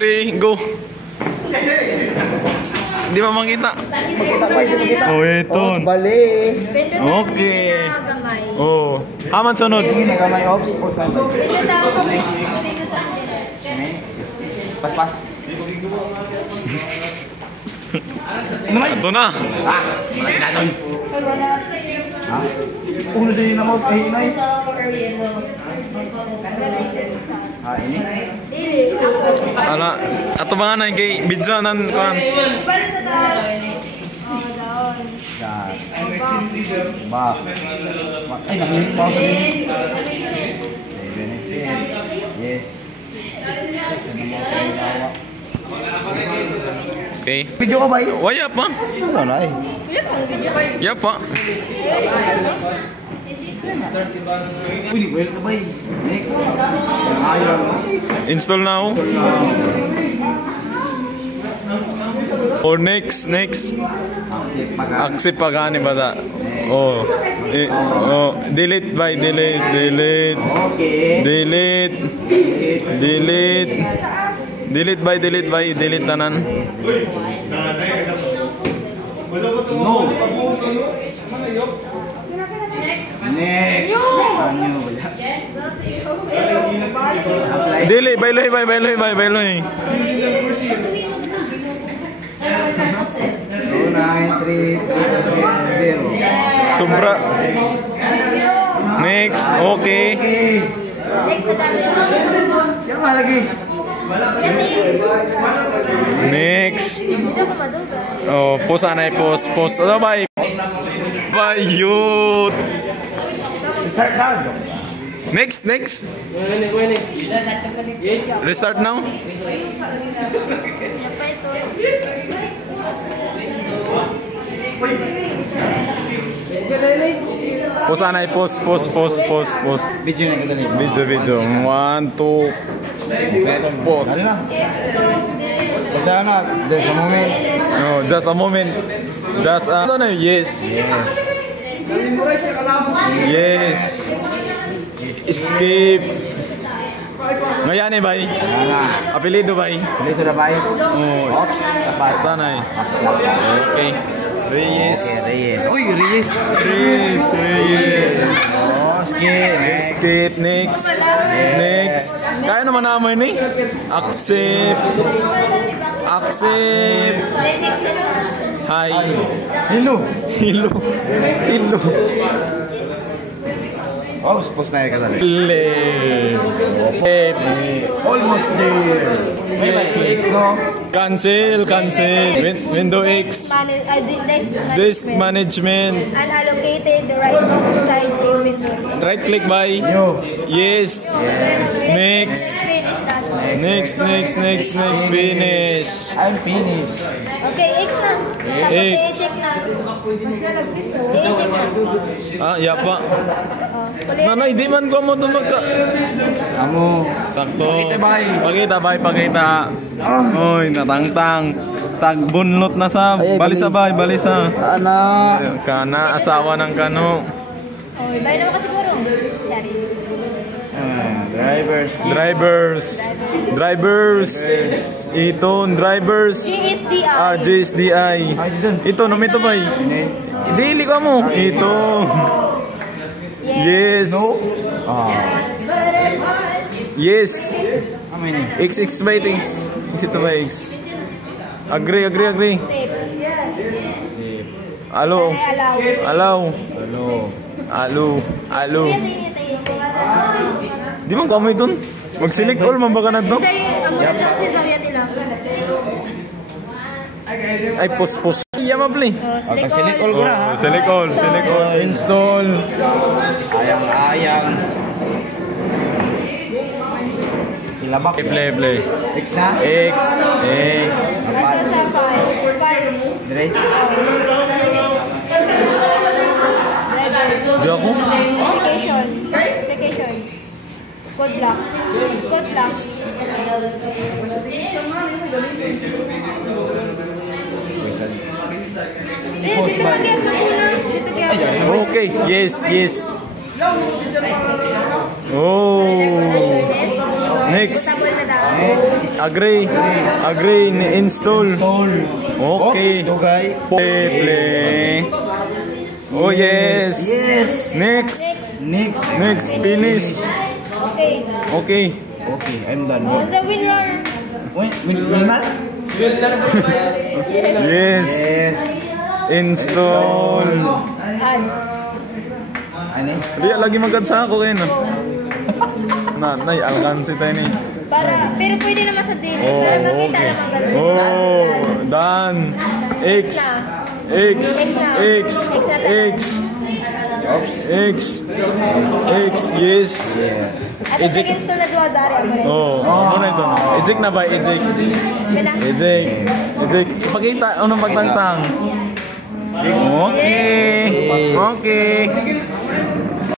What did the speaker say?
3, go. Hindi mo makita. Makita pa, hindi makita. Oh, ito. Bali. Okay. Oh. Aman sunod. Nagamay ops. Pas. Ito na. Malaki na doon. Ha? Uno din na mouse kahinay. Ini? Ano? Ato mga na kay video nan kuan. Ba. Ay, nakinig pa ako sa Yes. Okay. Video ka ba yun? Waya pa. Ano na eh? Ya pa. Uy, well ka ba yun? Next. Ayaw. Install now. Or next. Accept pagani bata. Oh. Delete by delete. Okay. Delete by delete tanan. No. Next. Delete by loy. 29330. Sobra. Next. Okay. Yan lagi. Next. Oh, post anay post. Bye. Bye youth. Start now. Next. Restart now. Post anay post. Video na kita Video. 1, 2. Post. Ano na? Basta na, there's a moment. No, just a moment. Yes. Escape. Ngayon eh, bay. Apelido, bay. Dito na ba yun? Oh. Ops. Tapat. Tanay. Okay. Reyes. Uy, Reyes. Oh, Escape. Next. Kaya naman naman eh. Accept. Hi. Hello. Ops, post na yung kadali. Almost there. X, no? Cancel. Window X. Disk management. Unallocated right side window. Right click by. Yes. Next. Finish. I'm finished. Okay, X na. X. I-check na. I-check na. Yapa. Nanay, di man ko mo dumagka. Amo. Sakto. Pakita, bay. Pakita. Oy, natangtang. Tagbunlot na sa balisa. Ana. Kana, asawa ng kano. Bayo naman ka siguro. Charis. Drivers. Iton, drivers. JSDI. Ito, namito ba? Dili ka mo. Ito. Yes. No? Yes. How many? X by X. Ito ba X? Agree. Allow. Di man kamo iton? Mag-select all man baka na to? Ay, post. Iya ma-play. Select all ko na ha. Select all. Install. Ayang. Ilabak. Play. X na? X. Dire. Diyo ako? Vacation. Code blocks. Okay. Yes. Oh. Next. Agree. Agree. Install. Okay. Okay. Play. Oh yes. Yes. Next. Next. Finish. Okay. Okay. Okay, I'm done. On the winner. Wilmar? Yes. Yes. Install. Add. Ano? Di lagi magad sa ako kayo no. Nay alkansi tayo ni. Pero pwede naman sa dili. Para makita okay. naman ganun. Oh, done. X. X. X. X. X. X. Yes. At pag-install na duwa dari ako rin. Oh, ano ito? Ejek na ba? Ejek. Kaya Ejek. Ejek. Ipakita. Anong pagtangtang? Okay. Okay.